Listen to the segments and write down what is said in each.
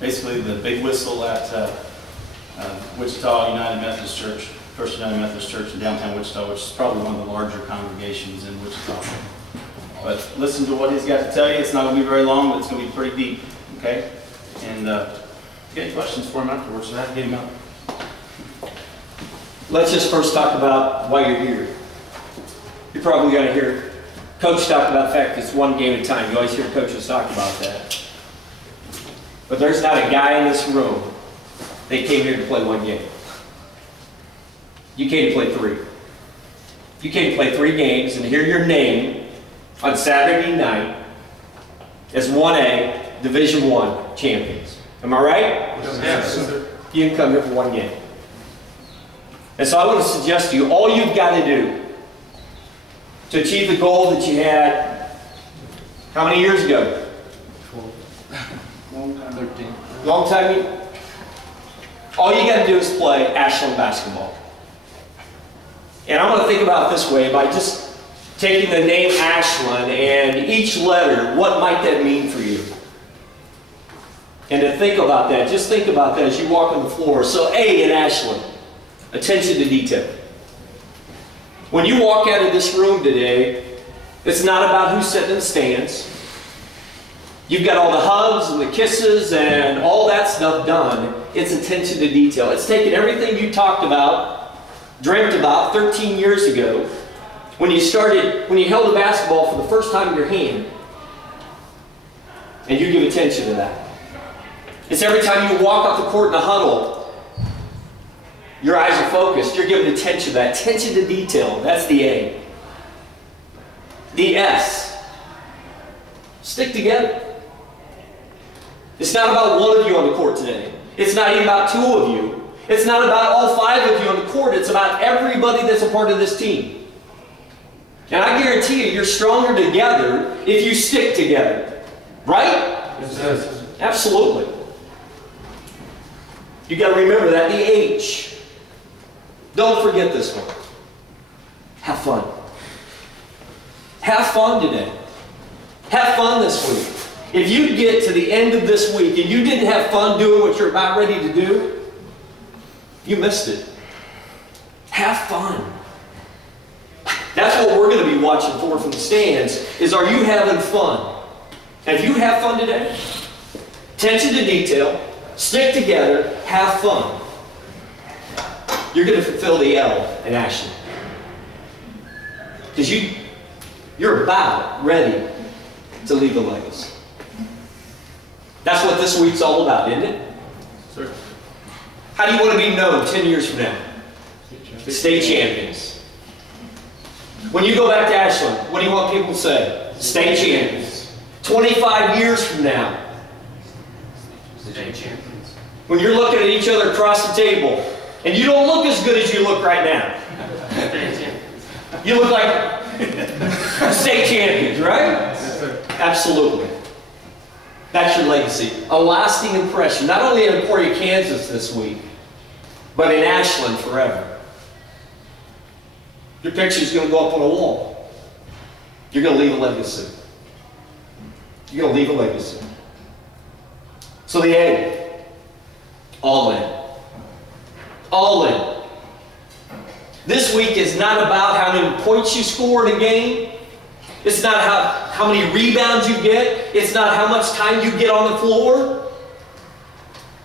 basically the big whistle at Wichita United Methodist Church, First United Methodist Church in downtown Wichita, which is probably one of the larger congregations in Wichita. But listen to what he's got to tell you. It's not going to be very long, but it's going to be pretty deep. Okay? And get any questions for him afterwards, so I have to get him up. Let's just first talk about why you're here. You're probably going to hear Coach talk about the fact that it's one game at a time. You always hear coaches talk about that. But there's not a guy in this room that came here to play one game. You came to play 3. You came to play 3 games and hear your name on Saturday night as 1A Division I champions. Am I right? Yes, sir. You didn't come here for one game. And so I want to suggest to you, all you've got to do to achieve the goal that you had, how many years ago? 13. Long time? All you got to do is play Ashland basketball. And I'm going to think about it this way, by just taking the name Ashland and each letter, what might that mean for you? And to think about that, just think about that as you walk on the floor. So A in Ashland, attention to detail. When you walk out of this room today, it's not about who's sitting in the stands. You've got all the hugs and the kisses and all that stuff done. It's attention to detail. It's taking everything you talked about, dreamt about 13 years ago, when you held a basketball for the first time in your hand, and you give attention to that. It's every time you walk off the court in a huddle, your eyes are focused. You're giving attention to that. Attention to detail. That's the A. The S. Stick together. It's not about one of you on the court today. It's not even about 2 of you. It's not about all 5 of you on the court. It's about everybody that's a part of this team. And I guarantee you, you're stronger together if you stick together. Right? Yes. Absolutely. You got to remember that. The H. Don't forget this one. Have fun. Have fun today. Have fun this week. If you get to the end of this week and you didn't have fun doing what you're about ready to do, you missed it. Have fun. That's what we're going to be watching for from the stands, is are you having fun? And if you have fun today, attention to detail, stick together, have fun, you're going to fulfill the L in Ashland. Because you're about ready to leave a legacy. That's what this week's all about, isn't it? Sir. How do you want to be known 10 years from now? State champions. When you go back to Ashland, what do you want people to say? State champions. 25 years from now. State champions. When you're looking at each other across the table, and you don't look as good as you look right now. You look like state champions, right? Yes, sir. Absolutely. That's your legacy. A lasting impression, not only in Emporia, Kansas this week, but in Ashland forever. Your picture's going to go up on a wall. You're going to leave a legacy. You're going to leave a legacy. So the A, all in. All in. This week is not about how many points you score in a game. It's not how many rebounds you get. It's not how much time you get on the floor.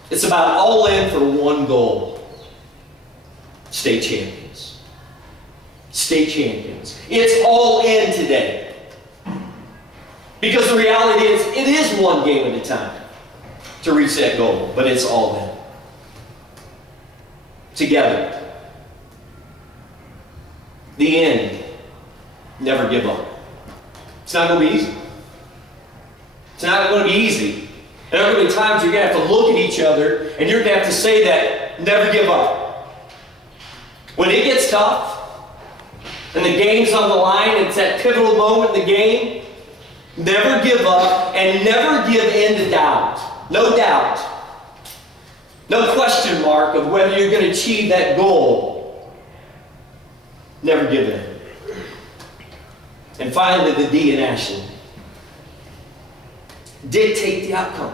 It's about all in for one goal. State champions. State champions. It's all in today. Because the reality is, it is one game at a time to reach that goal, but it's all in. Together. The end. Never give up. It's not going to be easy. It's not going to be easy. There are going to be times you're going to have to look at each other and you're going to have to say that, never give up. When it gets tough and the game's on the line, it's that pivotal moment in the game, never give up and never give in to doubt. No doubt. No question mark of whether you're going to achieve that goal. Never give in. And finally, the D in Ashland. Dictate the outcome.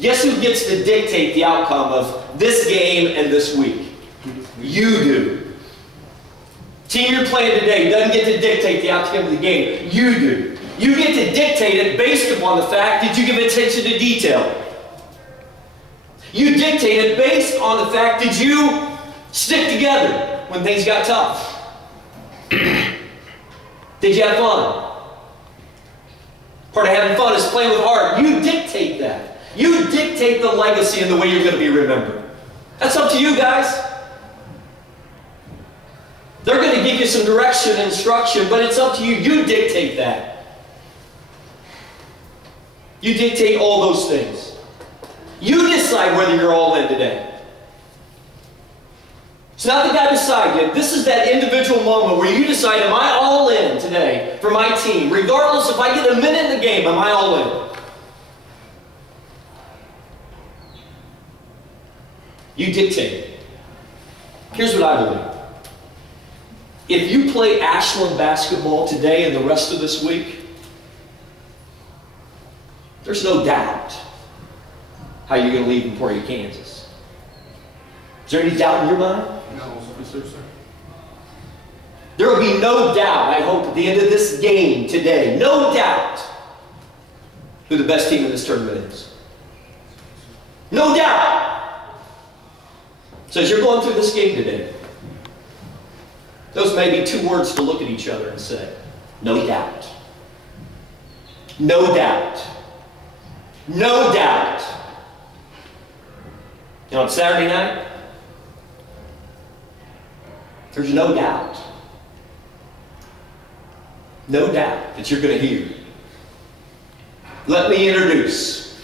Guess who gets to dictate the outcome of this game and this week? You do. Team you're playing today doesn't get to dictate the outcome of the game. You do. You get to dictate it based upon the fact that you give attention to detail. You dictate it based on the fact that you stick together when things got tough. Did you have fun? Part of having fun is playing with heart. You dictate that. You dictate the legacy and the way you're going to be remembered. That's up to you guys. They're going to give you some direction and instruction, but it's up to you. You dictate that. You dictate all those things. You decide whether you're all in today. It's not the guy beside you. This is that individual moment where you decide, am I all in today for my team? Regardless if I get a minute in the game, am I all in? You dictate. Here's what I believe. If you play Ashland basketball today and the rest of this week, there's no doubt how you're going to leave Emporia, Kansas. Is there any doubt in your mind? No, sir. There will be no doubt, I hope, at the end of this game today, no doubt who the best team in this tournament is. No doubt. So as you're going through this game today, those may be two words to look at each other and say, no doubt. No doubt. No doubt. You know, on Saturday night, there's no doubt. No doubt that you're going to hear. Let me introduce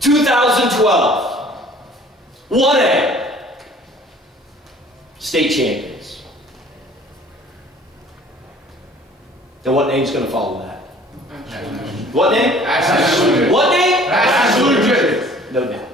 2012 1A state champions. Now what name's going to follow that? What name? Ashland Bluejays. What name? Ashland Bluejays. No doubt.